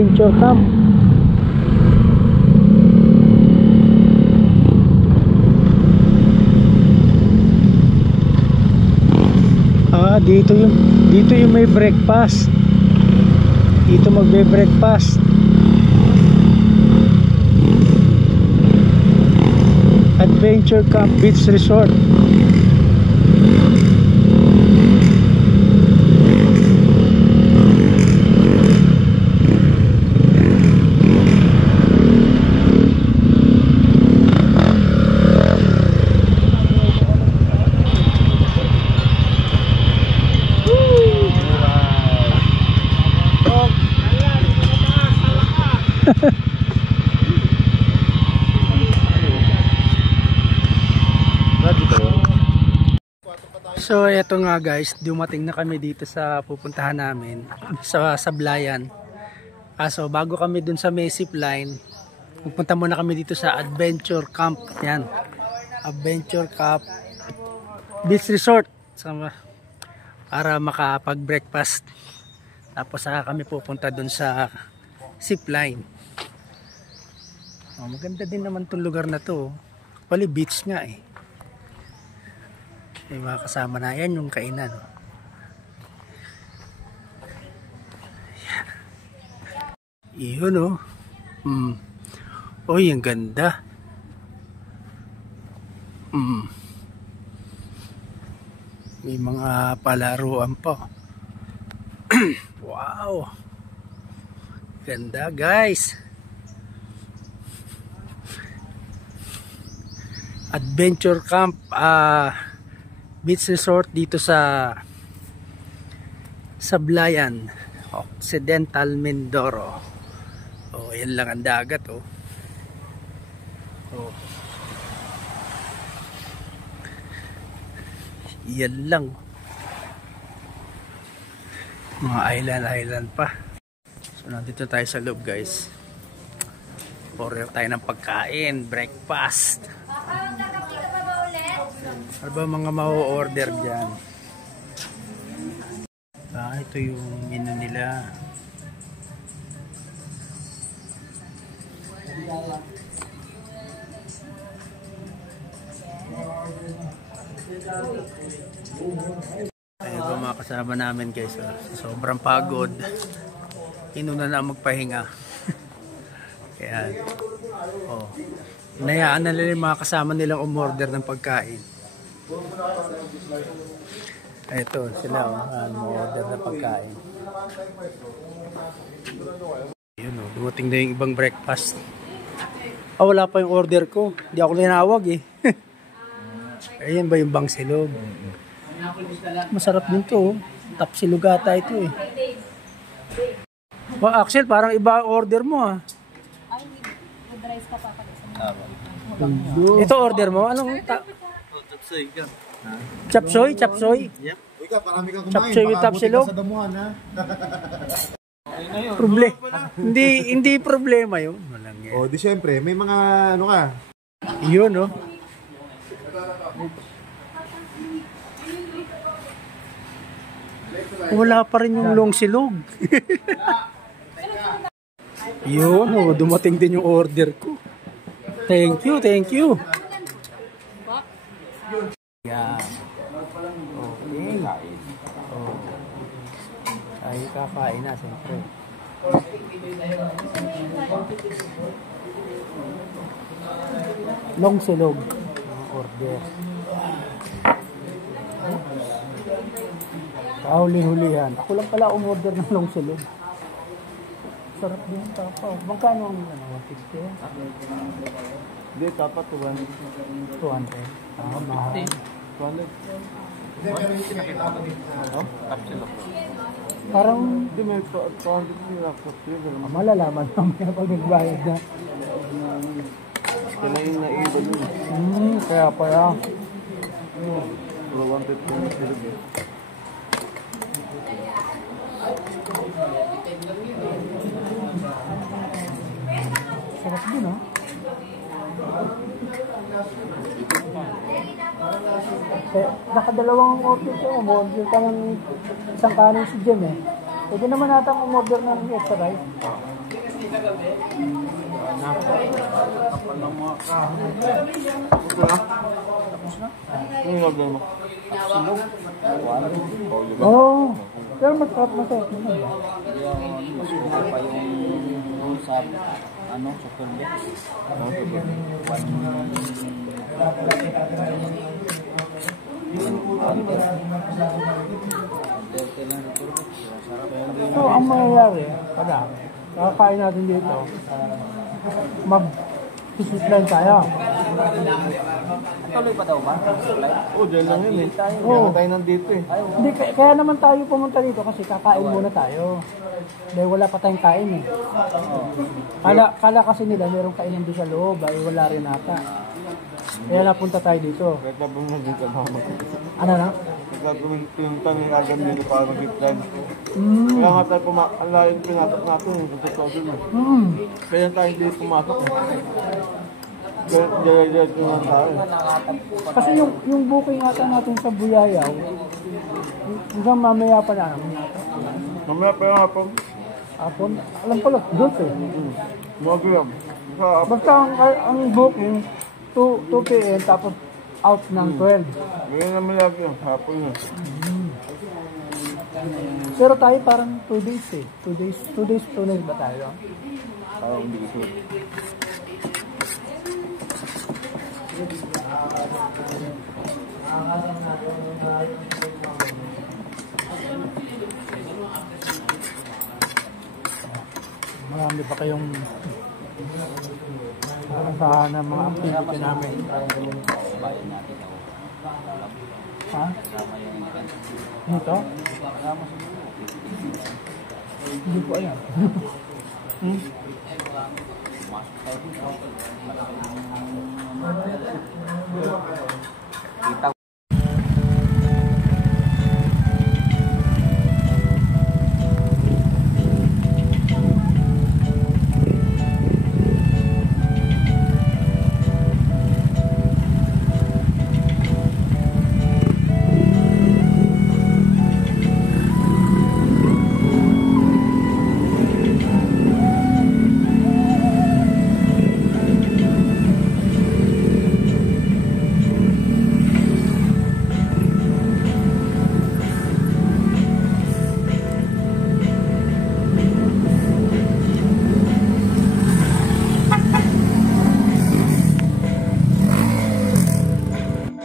Adventure Camp. Dito yung may breakfast. Dito magbe-breakfast. Adventure Camp Beach Resort. So eto nga guys, dumating na kami dito sa pupuntahan namin sa Sablayan. So bago kami dun sa may zipline, pupunta muna kami dito sa Adventure Camp. Yan, Adventure Camp Beach Resort para makapag-breakfast. Tapos saka kami pupunta dun sa zipline. Maganda din naman tong lugar na to. Pali beach nga eh. May mga kasama na yan yung kainan. Iyon oh. Oy, ang ganda. May mga palaruan pa. Wow. Ganda guys. Adventure Camp Beach Resort dito sa Sablayan, Occidental Mindoro. Oh, yan lang ang dagat oh. Oh. Yan lang. Mga island pa. So nandito tayo sa loob guys. Order tayo ng pagkain, breakfast. Ano ba mga ma-order dyan? Ito yung menu nila. Ayun ba mga kasama namin guys. Sobrang pagod. Inuna na magpahinga. Kaya inayaan na nila yung mga kasama nilang umorder ng pagkain. Ito sila order na pagkain. Yun dumating na yung ibang breakfast. Wala pa yung order ko. Hindi ako linawag eh. Ayan ba yung bangsilog? Masarap din to. Tapsilugata ito eh. Axel, parang iba order mo ah. Ito order mo? Anong Chapsoy? Chapsoy? Yep. Chapsoy with tapsilog? Hindi problema yun. Oh, di syempre, may mga ano ka. Yun oh. Wala pa rin yung long silog. Yun oh, dumating din yung order ko. Thank you. Yeah. Okay. Ay, kakain na siyempre. Long silog. Order. Kahuli-hulihan. Ako lang pala umorder ng long silog. Sarap din yung tapaw. Magkano ang 150? Hindi, tapat 200. 200. Mahal. 200. Parang hindi may 200 nila. Malalaman mamaya pag nagbayad na. Kaya yung naiba nun. Kaya pala. 150. Sarap din ha. Nakadalawang order ka, umorder ka ng isang kanin si Jem eh. Pwede naman natin umorder ng extra rice. Kapal ng mga kahoy. Ito na. Tapos na. Ano yung order mo? Silog. Oo. Pero masarap naman. Mas okay pa yung sa ano, sa Turbex. So, ang mangyayari, kakakain natin dito, mag-sisitline tayo. Tuloy pa daw ba? Oo, dyan lang yun eh. Oo. Kaya tayo nandito eh. Hindi, kaya naman tayo pumunta dito kasi kakain muna tayo. Dahil wala pa tayong kain eh. Kala kasi nila meron kainan doon sa loob, ay wala rin ata. Kaya napunta tayo dito. Kahit na bumagin ka na. Ano na? Kahit na pinuntan yung agam dito para mag-plan. Mm. Kaya nga tayo ang layo yung pinatok natin eh. Sa totoo dun eh. Mm. Kaya tayo hindi pumasok eh. Diyan naman tayo. Kasi yung booking ata natin sa Buyayaw, hanggang mamaya pa na naman yata. Mamaya pa yung hapon. Hapon, alam ko lang, doon eh. Mga yun. Basta ang booking, 2 p.m. tapos out ng 12. Ngayon naman lagi yung hapon yun. Pero tayo parang 2 days eh. 2 days ba tayo? Parang hindi ko. Marami pa kayong asahan ng mga activity namin. Ha? Ito? Hindi ko alam.